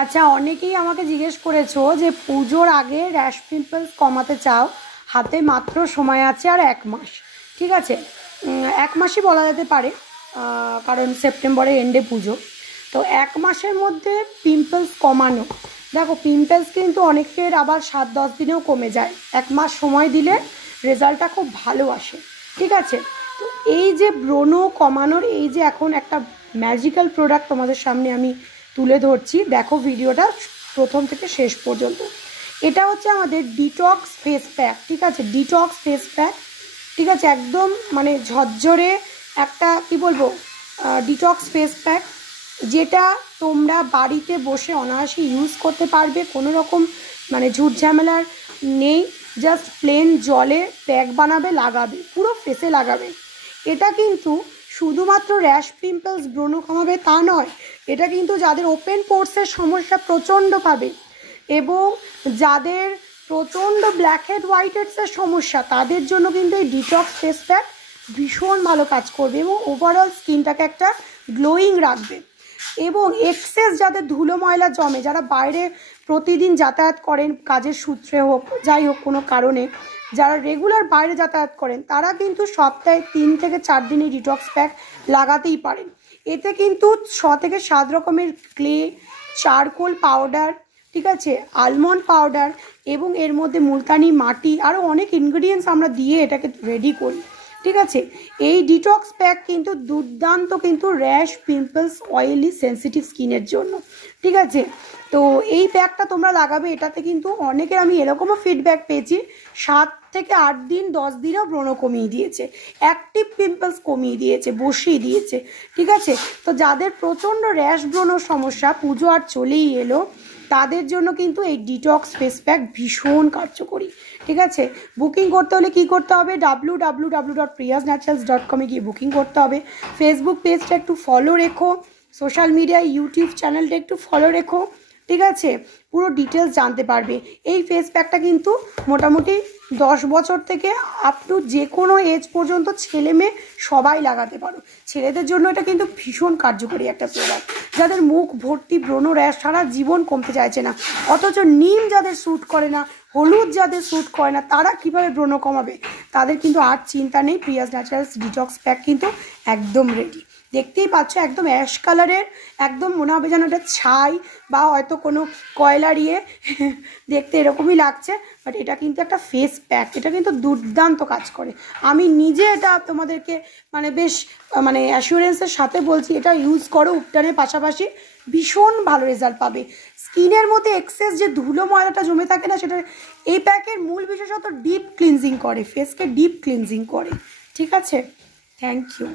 আচ্ছা, অনেকেই আমাকে জিজ্ঞেস করেছো যে পুজোর আগে র্যাশ পিম্পলস কমাতে চাও, হাতে মাত্র সময় আছে আর 1 মাস। ঠিক আছে, 1 মাসই বলা যেতে পারে, কারণ সেপ্টেম্বরের এন্ডে পুজো। তো 1 মাসের মধ্যে পিম্পলস কমানো, দেখো পিম্পলস কিন্তু অনেকের আবার 7-10 দিনেও কমে যায়। 1 মাস সময় দিলে রেজাল্টটা খুব ভালো আসে। ঠিক আছে, তো এই যে ব্রণ কমানোর এই যে এখন একটা ম্যাজিক্যাল প্রোডাক্ট তোমাদের সামনে আমি তুলে ধরছি, দেখো ভিডিওটা প্রথম থেকে শেষ পর্যন্ত। এটা হচ্ছে আমাদের ডিটক্স ফেস প্যাক। ঠিক আছে, ডিটক্স ফেস প্যাক। ঠিক আছে, একদম মানে ঝরঝরে একটা কি বলবো ডিটক্স ফেস প্যাক, যেটা তোমরা বাড়িতে বসে অনায়াসে ইউজ করতে পারবে। কোনো রকম মানে ঝুট ঝামেলার নেই, জাস্ট প্লেন জলে প্যাক বানাবে, লাগাবে, পুরো ফেসে লাগাবে। এটা কিন্তু শুধুমাত্র র্যাশ পিম্পলস ব্রণ কমাবে তা নয়, এটা কিন্তু যাদের ওপেন পোর্সের সমস্যা প্রচণ্ড পাবে এবং যাদের প্রচণ্ড ব্ল্যাক হেড হোয়াইট হেডসের সমস্যা তাদের জন্য কিন্তু এই ডিটক্স ফেস প্যাক ভীষণ ভালো কাজ করবে এবং ওভারঅল স্কিনটাকে একটা গ্লোয়িং রাখবে। এবং এক্সেস যাদের ধুলো ময়লা জমে, যারা বাইরে প্রতিদিন যাতায়াত করেন, কাজের সূত্রে হোক যাই হোক কোনো কারণে যারা রেগুলার বাইরে যাতায়াত করেন, তারা কিন্তু সপ্তাহে 3 থেকে 4 দিন এই ডিটক্স প্যাক লাগাতেই পারেন। এতে কিন্তু 6 থেকে 7 রকমের ক্লে, চারকোল পাউডার, ঠিক আছে, আলমন্ড পাউডার এবং এর মধ্যে মুলতানি মাটি, আরও অনেক ইনগ্রিডিয়েন্টস আমরা দিয়ে এটাকে রেডি করি। ঠিক আছে, এই ডিটক্স প্যাক কিন্তু দুর্দান্ত কিন্তু র্যাশ পিম্পলস অয়েলি সেন্সিটিভ স্কিনের জন্য। ঠিক আছে, তো এই প্যাকটা তোমরা লাগাবে, এটাতে কিন্তু অনেকের আমি এরকমও ফিডব্যাক পেয়েছি 7 থেকে 8 দিন 10 দিনেও ব্রণ কমিয়ে দিয়েছে, অ্যাক্টিভ পিম্পলস কমিয়ে দিয়েছে, বসিয়ে দিয়েছে। ঠিক আছে, তো যাদের প্রচণ্ড র্যাশ ব্রণ সমস্যা, পুজো আর চলেই এলো, তাদের জন্য কিন্তু এই ডিটক্স ফেস প্যাক ভীষণ কার্যকরী। ঠিক আছে, বুকিং করতে হলে কী করতে হবে, www.priyasnaturals.com গিয়ে বুকিং করতে হবে। ফেসবুক পেজটা একটু ফলো রেখো, সোশ্যাল মিডিয়ায় ইউটিউব চ্যানেলটা একটু ফলো রেখো। ঠিক আছে, পুরো ডিটেলস জানতে পারবে। এই ফেস প্যাকটা কিন্তু মোটামুটি 10 বছর থেকে আপ টু যে কোনো এজ পর্যন্ত ছেলে মেয়ে সবাই লাগাতে পারো। ছেলেদের জন্য এটা কিন্তু ভীষণ কার্যকরী একটা প্রোডাক্ট। যাদের মুখ ভর্তি ব্রণ র্যাশ সারা জীবন কমতে চাইছে না, অথচ নিম যাদের স্যুট করে না, হলুদ যাদের স্যুট করে না, তারা কীভাবে ব্রণ কমাবে, তাদের কিন্তু আর চিন্তা নেই। প্রিয়াস ন্যাচারালস ডিটক্স প্যাক কিন্তু একদম রেডি। দেখতেই পাচ্ছ একদম অ্যাশ কালারের, একদম মনে হবে যেন এটা ছাই বা হয়তো কোনো কয়লার দেখতে এরকমই লাগছে, বাট এটা কিন্তু একটা ফেস প্যাক, এটা কিন্তু দুর্দান্ত কাজ করে। আমি নিজে এটা তোমাদেরকে মানে বেশ মানে অ্যাসিওরেন্সের সাথে বলছি, এটা ইউজ করো, উপটানের পাশাপাশি ভীষণ ভালো রেজাল্ট পাবে। স্কিনের মধ্যে এক্সেস যে ধুলো ময়লাটা জমে থাকে না, সেটা এই প্যাকের মূল বিশেষত ডিপ ক্লিনজিং করে, ফেসকে ডিপ ক্লিনজিং করে। ঠিক আছে, থ্যাংক ইউ।